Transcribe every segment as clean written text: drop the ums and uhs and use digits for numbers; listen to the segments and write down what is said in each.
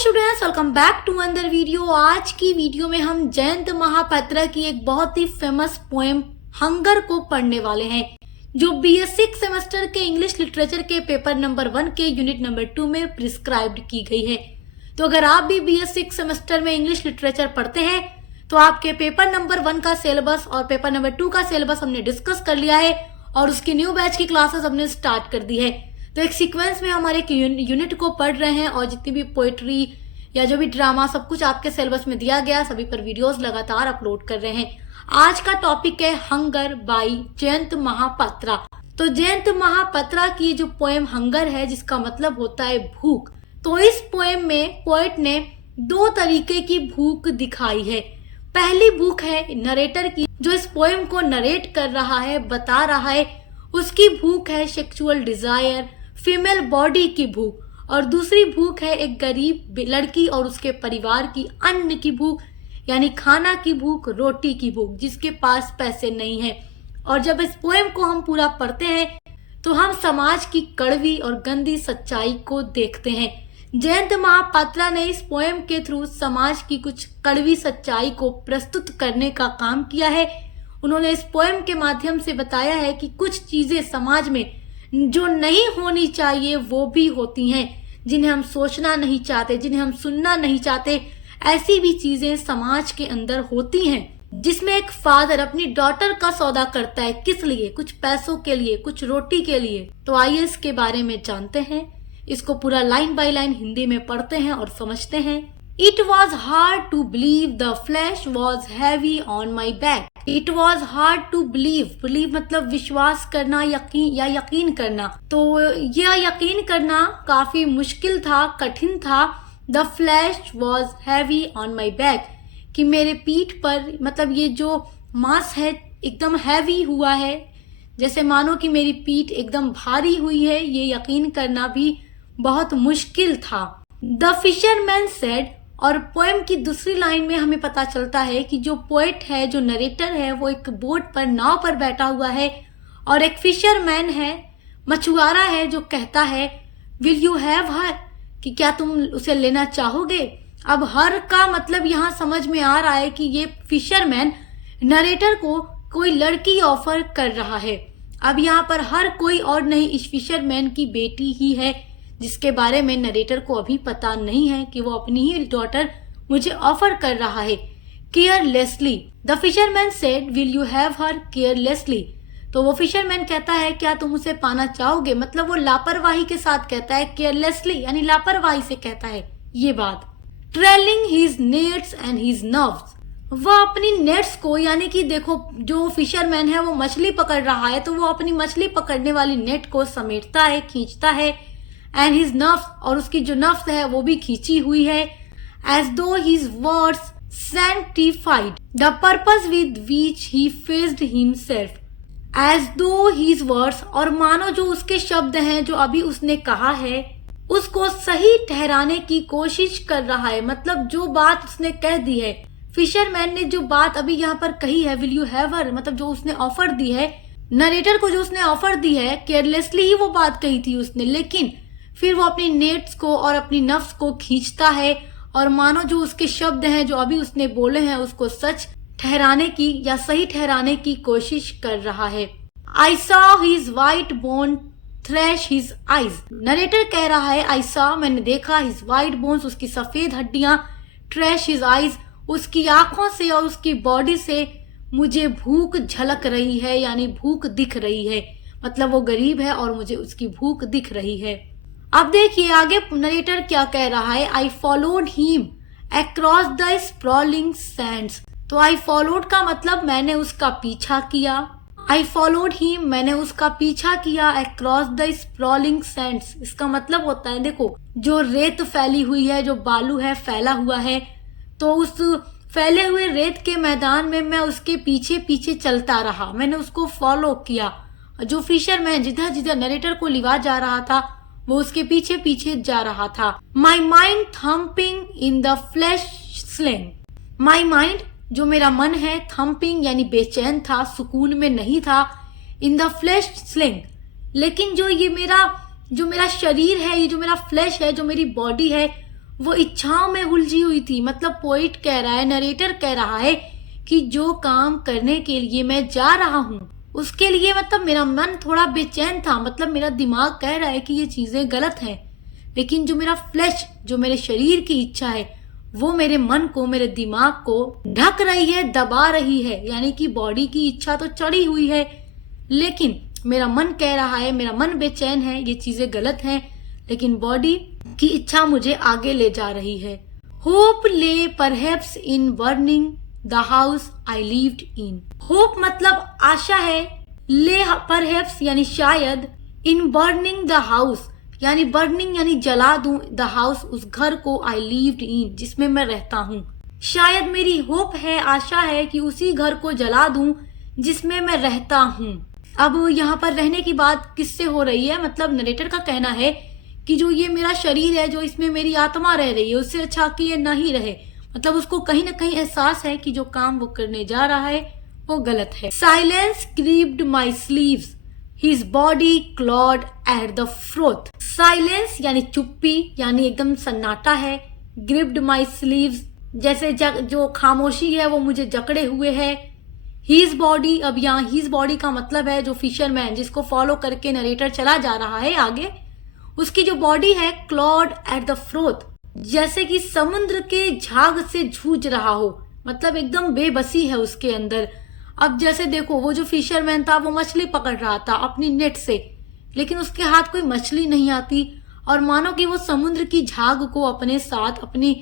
Students, welcome back to another video. आज की video में हम जयंत महापात्रा की एक बहुत ही फेमस पोएम हंगर को पढ़ने वाले हैं, जो BS 6 सेमेस्टर के इंग्लिश लिटरेचर के पेपर नंबर 1 के यूनिट नंबर 2 में प्रिस्क्राइब्ड की गई है। तो अगर आप भी BS 6 सेमेस्टर में इंग्लिश लिटरेचर पढ़ते हैं तो आपके पेपर नंबर 1 का सिलेबस और पेपर नंबर 2 का सिलेबस हमने डिस्कस कर लिया है और उसकी न्यू बैच की क्लासेस हमने स्टार्ट कर दी है। तो एक सीक्वेंस में हमारे यूनिट को पढ़ रहे हैं और जितनी भी पोएट्री या जो भी ड्रामा सब कुछ आपके सिलेबस में दिया गया, सभी पर वीडियोस लगातार अपलोड कर रहे हैं। आज का टॉपिक है हंगर बाई जयंत महापात्रा। तो जयंत महापात्रा की जो पोएम हंगर है, जिसका मतलब होता है भूख, तो इस पोएम में पोएट ने दो तरीके की भूख दिखाई है। पहली भूख है नरेटर की, जो इस पोएम को नरेट कर रहा है, बता रहा है, उसकी भूख है सेक्सुअल डिजायर, फीमेल बॉडी की भूख। और दूसरी भूख है एक गरीब लड़की और उसके परिवार की अन्न की भूख, यानी खाना की भूख, रोटी की भूख, जिसके पास पैसे नहीं है। और जब इस पोएम को हम पूरा पढ़ते हैं तो हम समाज की कड़वी और गंदी सच्चाई को देखते हैं। जयंत महापात्रा ने इस पोएम के थ्रू समाज की कुछ कड़वी सच्चाई को प्रस्तुत करने का काम किया है। उन्होंने इस पोएम के माध्यम से बताया है कि कुछ चीजें समाज में जो नहीं होनी चाहिए वो भी होती हैं, जिन्हें हम सोचना नहीं चाहते, जिन्हें हम सुनना नहीं चाहते, ऐसी भी चीजें समाज के अंदर होती हैं। जिसमें एक फादर अपनी डॉटर का सौदा करता है, किस लिए? कुछ पैसों के लिए, कुछ रोटी के लिए। तो आइए इसके बारे में जानते हैं, इसको पूरा लाइन बाय लाइन हिंदी में पढ़ते हैं और समझते हैं। It was hard to believe the flesh was heavy on my back. It was hard to believe. Believe मतलब विश्वास करना, यकीन या यकीन करना। तो यह यकीन करना काफी मुश्किल था, कठिन था। The flesh was heavy on my back. कि मेरे पीठ पर, मतलब ये जो मांस है एकदम हैवी हुआ है, जैसे मानो कि मेरी पीठ एकदम भारी हुई है, ये यकीन करना भी बहुत मुश्किल था। The fisherman said, और पोएम की दूसरी लाइन में हमें पता चलता है कि जो पोएट है, जो नरेटर है, वो एक बोट पर, नाव पर बैठा हुआ है और एक फिशरमैन है, मछुआरा है, जो कहता है विल यू हैव हर, कि क्या तुम उसे लेना चाहोगे। अब हर का मतलब यहाँ समझ में आ रहा है कि ये फिशरमैन नरेटर को कोई लड़की ऑफर कर रहा है। अब यहाँ पर हर कोई और नहीं, इस फिशरमैन की बेटी ही है, जिसके बारे में नरेटर को अभी पता नहीं है कि वो अपनी ही डॉटर मुझे ऑफर कर रहा है। Carelessly the fisherman said will you have her carelessly. तो वो फिशरमैन कहता है क्या तुम उसे पाना चाहोगे, मतलब वो लापरवाही के साथ कहता है, केयरलेसली यानी लापरवाही से कहता है ये बात। Trailing his nets and his nerves, वह अपनी नेट्स को, यानी कि देखो जो फिशरमैन है वो मछली पकड़ रहा है, तो वो अपनी मछली पकड़ने वाली नेट को समेटता है, खींचता है। एंड हिज नफ्स, और उसकी जो नफ्स है वो भी खींची हुई है। As though his words sanctified the purpose with which he faced himself. As though his words, और मानो जो उसके शब्द हैं जो अभी उसने कहा है उसको सही ठहराने की कोशिश कर रहा है। मतलब जो बात उसने कह दी है, फिशरमैन ने जो बात अभी यहाँ पर कही है, विल यू हैव हर, मतलब जो उसने ऑफर दी है नरेटर को, जो उसने ऑफर दी है, केयरलेसली ही वो बात कही थी उसने, लेकिन फिर वो अपनी नेट्स को और अपनी नफ्स को खींचता है और मानो जो उसके शब्द हैं जो अभी उसने बोले हैं उसको सच ठहराने की या सही ठहराने की कोशिश कर रहा है। I saw his white bone trash his eyes, narrator कह रहा है आई सॉ, मैंने देखा, हिज वाइट बोन्स, उसकी सफेद हड्डियां, थ्रैश हिज आईज, उसकी आंखों से और उसकी बॉडी से मुझे भूख झलक रही है, यानी भूख दिख रही है। मतलब वो गरीब है और मुझे उसकी भूख दिख रही है। अब देखिए आगे नरेटर क्या कह रहा है। I followed him across the sprawling Sands. तो आई फॉलोड का मतलब मैंने उसका पीछा किया। आई फॉलोड हिम, मैंने उसका पीछा किया। अक्रॉस द स्प्रॉलिंग सैंड्स, इसका मतलब होता है, देखो जो रेत फैली हुई है, जो बालू है फैला हुआ है, तो उस फैले हुए रेत के मैदान में मैं उसके पीछे पीछे चलता रहा, मैंने उसको फॉलो किया। जो फिशरमैन जिधर जिधर नरेटर को लिवा जा रहा था वो उसके पीछे पीछे जा रहा था। My mind thumping in the flash sling, my mind जो मेरा मन है, थम्पिंग यानी बेचैन था, सुकून में नहीं था। इन द फ्लैश स्लिंग, लेकिन जो मेरा शरीर है, ये जो मेरा फ्लैश है, जो मेरी बॉडी है, वो इच्छाओं में उलझी हुई थी। मतलब पोइट कह रहा है, नरेटर कह रहा है कि जो काम करने के लिए मैं जा रहा हूँ उसके लिए मतलब मेरा मन थोड़ा बेचैन था। मतलब मेरा दिमाग कह रहा है कि ये चीजें गलत हैं, लेकिन जो मेरा फ्लैश, जो मेरे शरीर की इच्छा है, वो मेरे मन को, मेरे दिमाग को ढक रही है, दबा रही है। यानी कि बॉडी की इच्छा तो चढ़ी हुई है, लेकिन मेरा मन कह रहा है, मेरा मन बेचैन है, ये चीजें गलत हैं, लेकिन बॉडी की इच्छा मुझे आगे ले जा रही है। होप ले perhaps in burning the house I lived in. Hope मतलब आशा है, ले परहैप्स यानी शायद, इन बर्निंग द हाउस यानी बर्निंग यानी जला दूं, द हाउस उस घर को, आई लिव्ड इन जिसमें मैं रहता हूँ। शायद मेरी होप है, आशा है कि उसी घर को जला दूं जिसमें मैं रहता हूँ। अब यहाँ पर रहने की बात किससे हो रही है? मतलब नरेटर का कहना है कि जो ये मेरा शरीर है, जो इसमें मेरी आत्मा रह रही है, उससे अच्छा कि ये नहीं रहे। मतलब उसको कहीं ना कहीं एहसास है कि जो काम वो करने जा रहा है वो गलत है। Silence gripped my sleeves, his body Claude at the throat. Silence यानी चुप्पी, यानी एकदम सन्नाटा है। ग्रिप्ड माई स्लीव्स जैसे जो खामोशी है वो मुझे जकड़े हुए है। हीज बॉडी, अब यहाँ हीज बॉडी का मतलब है जो फिशरमैन, जिसको फॉलो करके नरेटर चला जा रहा है आगे, उसकी जो बॉडी है क्लॉड एट द फ्रोथ, जैसे कि समुद्र के झाग से जूझ रहा हो। मतलब एकदम बेबसी है उसके अंदर। अब जैसे देखो, वो जो फिशरमैन था वो मछली पकड़ रहा था अपनी नेट से, लेकिन उसके हाथ कोई मछली नहीं आती, और मानो कि वो समुद्र की झाग को अपने साथ अपनी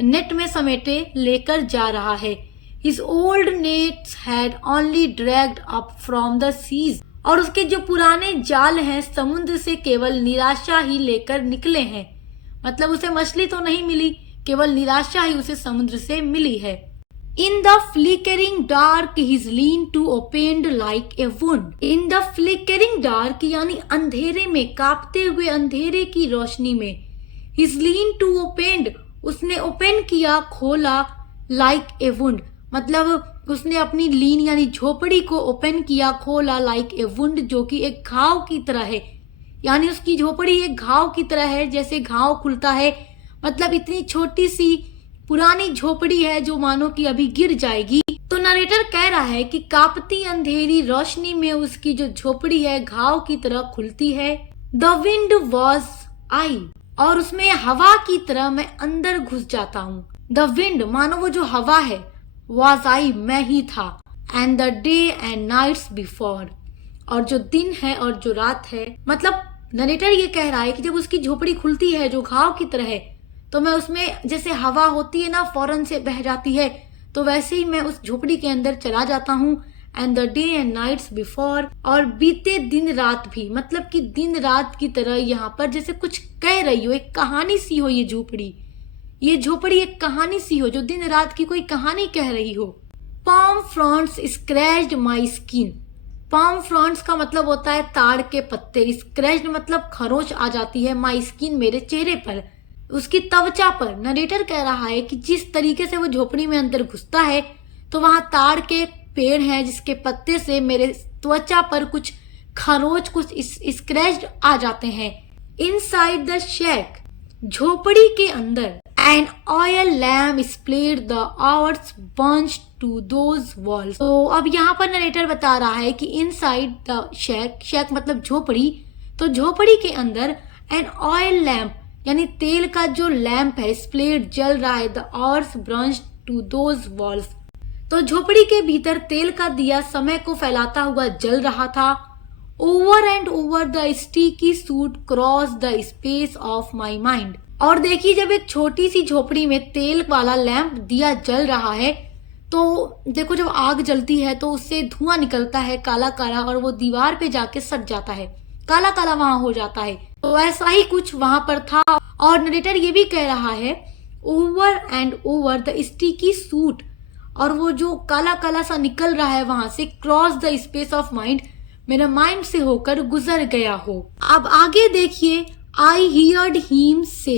नेट में समेटे लेकर जा रहा है। His old nets had only dragged up from the seas, और उसके जो पुराने जाल हैं समुद्र से केवल निराशा ही लेकर निकले हैं। मतलब उसे मछली तो नहीं मिली, केवल निराशा ही उसे समुद्र से मिली है। In the flickering dark his lean-to opened like a wound. In the flickering dark यानी अंधेरे में, कांपते हुए अंधेरे की रोशनी में, his lean-to opened उसने ओपन किया, खोला, like a wound मतलब उसने अपनी लीन यानी झोपड़ी को ओपन किया, खोला, लाइक ए वुंड जो कि एक घाव की तरह है। यानी उसकी झोपड़ी एक घाव की तरह है, जैसे घाव खुलता है। मतलब इतनी छोटी सी पुरानी झोपड़ी है जो मानो कि अभी गिर जाएगी। तो नरेटर कह रहा है कि कांपती अंधेरी रोशनी में उसकी जो झोपड़ी है घाव की तरह खुलती है। द विंड वॉज आई, और उसमें हवा की तरह मैं अंदर घुस जाता हूँ। द विंड मानो वो जो हवा है, was I मैं ही था, and the day and nights before और जो दिन है और जो रात है। मतलब नरेटर ये कह रहा है कि जब उसकी झोपड़ी खुलती है जो घाव की तरह है, तो मैं उसमें जैसे हवा होती है ना, फौरन से बह जाती है, तो वैसे ही मैं उस झोपड़ी के अंदर चला जाता हूँ। and the day and nights before और बीते दिन रात भी, मतलब कि दिन रात की तरह यहाँ पर जैसे कुछ कह रही हो, एक कहानी सी हो। ये झोपड़ी एक कहानी सी हो जो दिन रात की कोई कहानी कह रही हो। palm fronds scratched my skin, palm fronds का मतलब होता है ताड़ के पत्ते, scratched मतलब खरोंच आ जाती है, my skin मेरे चेहरे पर, उसकी त्वचा पर। नरेटर कह रहा है कि जिस तरीके से वो झोपड़ी में अंदर घुसता है तो वहां ताड़ के पेड़ है जिसके पत्ते से मेरे त्वचा पर कुछ खरोंच, कुछ स्क्रैच्ड आ जाते हैं। इनसाइड द शेक झोपड़ी के अंदर, an oil lamp split the hours bunch to those walls। तो अब यहाँ पर नरेटर बता रहा है कि inside the shack, shack मतलब झोपड़ी, तो झोपड़ी के अंदर an oil lamp यानी तेल का जो लैंप है, split जल रहा है, the hours bunch to those walls तो झोपड़ी के भीतर तेल का दिया समय को फैलाता हुआ जल रहा था। Over and over the sticky suit crossed the space of my mind। और देखिए, जब एक छोटी सी झोपड़ी में तेल वाला लैंप दिया जल रहा है, तो देखो जब आग जलती है तो उससे धुआं निकलता है काला काला, और वो दीवार पे जाके सट जाता है, काला काला वहां हो जाता है। तो ऐसा ही कुछ वहां पर था। और नरेटर ये भी कह रहा है over and over the sticky suit, और वो जो काला काला सा निकल रहा है वहां से, cross the space of mind मेरा माइंड से होकर गुजर गया हो। अब आगे देखिए, आई हियर्ड हिम से,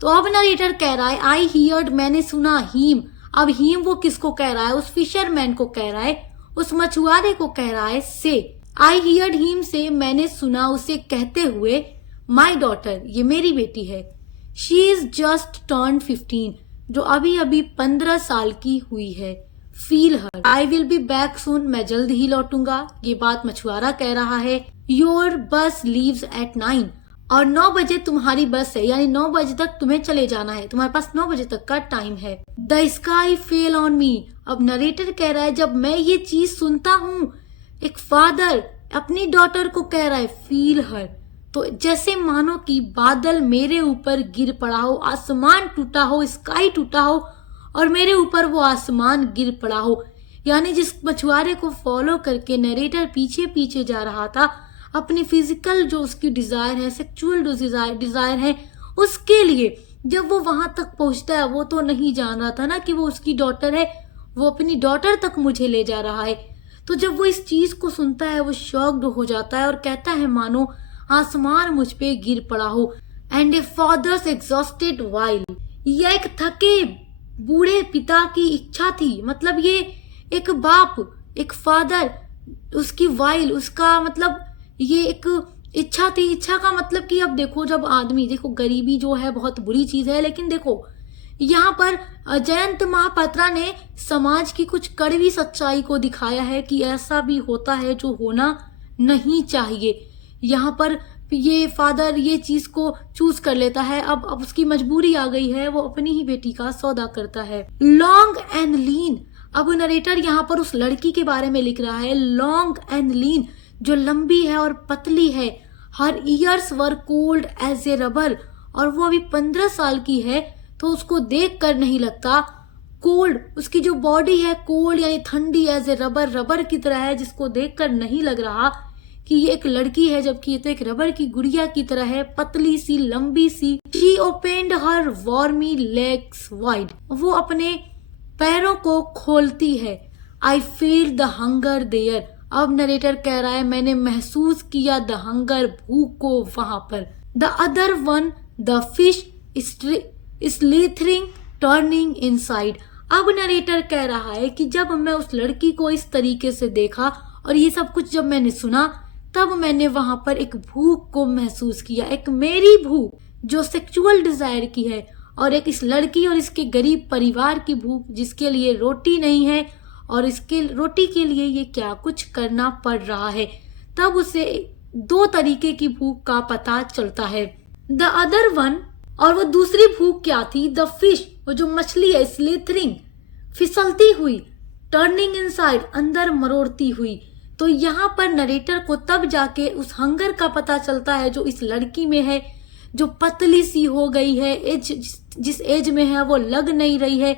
तो अब नरेटर कह रहा है आई हियर्ड मैंने सुना, हिम, अब हिम वो किसको कह रहा है? उस फिशरमैन को कह रहा है, उस मछुआरे को कह रहा है से। आई हियर्ड हिम से मैंने सुना उसे कहते हुए, माई डॉटर ये मेरी बेटी है, शी इज जस्ट टर्न 15, जो अभी अभी 15 साल की हुई है। Feel her, I will be back soon, मैं जल्द ही लौटूंगा। ये बात मछुआरा कह रहा है। योर बस लीव्स एट 9, और 9 बजे तुम्हारी बस है, यानी 9 बजे तक तुम्हें चले जाना है, तुम्हारे पास 9 बजे तक का टाइम है। The sky fell on me, अब नरेटर कह रहा है जब मैं ये चीज सुनता हूँ, एक फादर अपनी डॉटर को कह रहा है फील हर, तो जैसे मानो कि बादल मेरे ऊपर गिर पड़ा हो, आसमान टूटा हो, स्काई टूटा हो और मेरे ऊपर वो आसमान गिर पड़ा हो। यानी जिस मछुआरे को फॉलो करके नरेटर पीछे पीछे जा रहा था, अपनी फिजिकल जो उसकी डिजायर है, सेक्सुअल डिजायर है, उसके लिए जब वो वहां तक पहुंचता है, वो तो नहीं जान रहा था ना कि वो उसकी डॉटर है, वो अपनी डॉटर तक मुझे ले जा रहा है। तो जब वो इस चीज को सुनता है, वो शॉक्ड हो जाता है और कहता है मानो आसमान मुझ पे गिर पड़ा हो। And a father's exhausted while, यह एक थके बूढ़े पिता की इच्छा थी, मतलब ये एक बाप, एक फादर, उसकी वाइल, उसका मतलब ये एक इच्छा थी। इच्छा का मतलब कि अब देखो, जब आदमी, देखो गरीबी जो है बहुत बुरी चीज है, लेकिन देखो यहाँ पर जयंत महापात्रा ने समाज की कुछ कड़वी सच्चाई को दिखाया है कि ऐसा भी होता है जो होना नहीं चाहिए। यहाँ पर ये फादर ये चीज को चूज कर लेता है, अब उसकी मजबूरी आ गई है, वो अपनी ही बेटी का सौदा करता है। लॉन्ग एंड लीन, अब नरेटर यहाँ पर उस लड़की के बारे में लिख रहा है, लॉन्ग एंड लीन, जो लंबी है और पतली है। Her ears were cold as a rubber, और वो अभी 15 साल की है, तो उसको देख कर नहीं लगता कोल्ड, उसकी जो बॉडी है कोल्ड यानी ठंडी, एज ए रबर, रबर की तरह है, जिसको देखकर नहीं लग रहा कि ये एक लड़की है, जबकि ये तो एक रबर की गुड़िया की तरह है, पतली सी, लंबी सी। She opened her warmy legs wide, वो अपने पैरों को खोलती है। I feel the hunger there, अब नरेटर कह रहा है मैंने महसूस किया द हंगर, भूख को वहां पर। The other one the fish slithering turning inside, अब नरेटर कह रहा है कि जब मैं उस लड़की को इस तरीके से देखा और ये सब कुछ जब मैंने सुना, तब मैंने वहां पर एक भूख को महसूस किया, एक मेरी भूख जो सेक्सुअल डिजायर की है, और एक इस लड़की और इसके गरीब परिवार की भूख जिसके लिए रोटी नहीं है और इसके रोटी के लिए ये क्या कुछ करना पड़ रहा है। तब उसे 2 तरीके की भूख का पता चलता है। द अदर वन, और वो दूसरी भूख क्या थी? द फिश, वो जो मछली है, स्लीथरिंग, फिसलती हुई, टर्निंग इनसाइड, अंदर मरोड़ती हुई। तो यहाँ पर नरेटर को तब जाके उस हंगर का पता चलता है जो इस लड़की में है, जो पतली सी हो गई है, जिस एज में है वो लग नहीं रही है।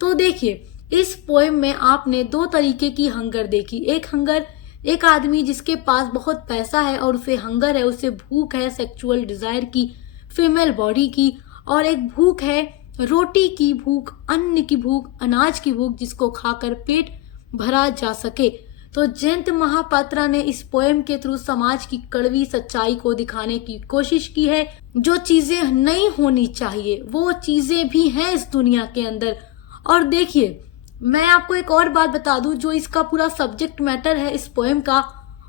तो देखिए इस पोएम में आपने 2 तरीके की हंगर देखी। एक हंगर, एक आदमी जिसके पास बहुत पैसा है और उसे हंगर है, उसे भूख है सेक्सुअल डिजायर की, फीमेल बॉडी की, और एक भूख है रोटी की भूख, अन्न की भूख, अनाज की भूख, जिसको खाकर पेट भरा जा सके। तो जयंत महापात्रा ने इस पोएम के थ्रू समाज की कड़वी सच्चाई को दिखाने की कोशिश की है। जो चीजें नहीं होनी चाहिए वो चीजें भी हैं इस दुनिया के अंदर। और देखिए मैं आपको एक और बात बता दूं, जो इसका पूरा सब्जेक्ट मैटर है इस पोएम का,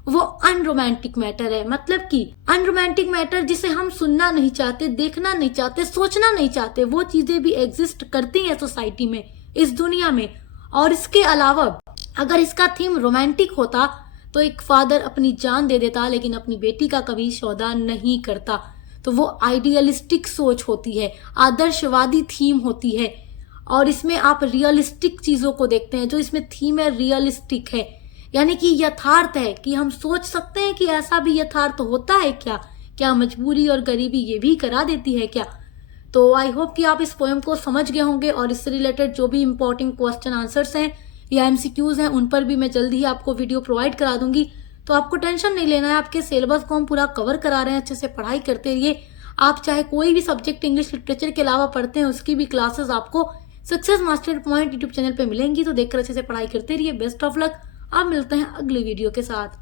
वो अनरोमांटिक मैटर है। मतलब कि अनरोमांटिक मैटर जिसे हम सुनना नहीं चाहते, देखना नहीं चाहते, सोचना नहीं चाहते, वो चीजें भी एग्जिस्ट करती हैं सोसाइटी में, इस दुनिया में। और इसके अलावा अगर इसका थीम रोमांटिक होता तो एक फादर अपनी जान दे देता, लेकिन अपनी बेटी का कभी सौदा नहीं करता। तो वो आइडियलिस्टिक सोच होती है, आदर्शवादी थीम होती है। और इसमें आप रियलिस्टिक चीजों को देखते हैं। जो इसमें थीम है रियलिस्टिक है, यानी कि यथार्थ है, कि हम सोच सकते हैं कि ऐसा भी यथार्थ होता है क्या मजबूरी और गरीबी ये भी करा देती है क्या। तो आई होप कि आप इस पोएम को समझ गए होंगे, और इससे रिलेटेड जो भी इंपॉर्टेंट क्वेश्चन आंसर्स हैं या एमसीक्यूज हैं, उन पर भी मैं जल्दी ही आपको वीडियो प्रोवाइड करा दूंगी। तो आपको टेंशन नहीं लेना है, आपके सिलेबस को हम पूरा कवर करा रहे हैं, अच्छे से पढ़ाई करते रहिए। आप चाहे कोई भी सब्जेक्ट इंग्लिश लिटरेचर के अलावा पढ़ते हैं, उसकी भी क्लासेस आपको success master point YouTube channel पे मिलेंगी। तो देखकर अच्छे से पढ़ाई करते रहिए। Best of luck. अब मिलते हैं अगले वीडियो के साथ।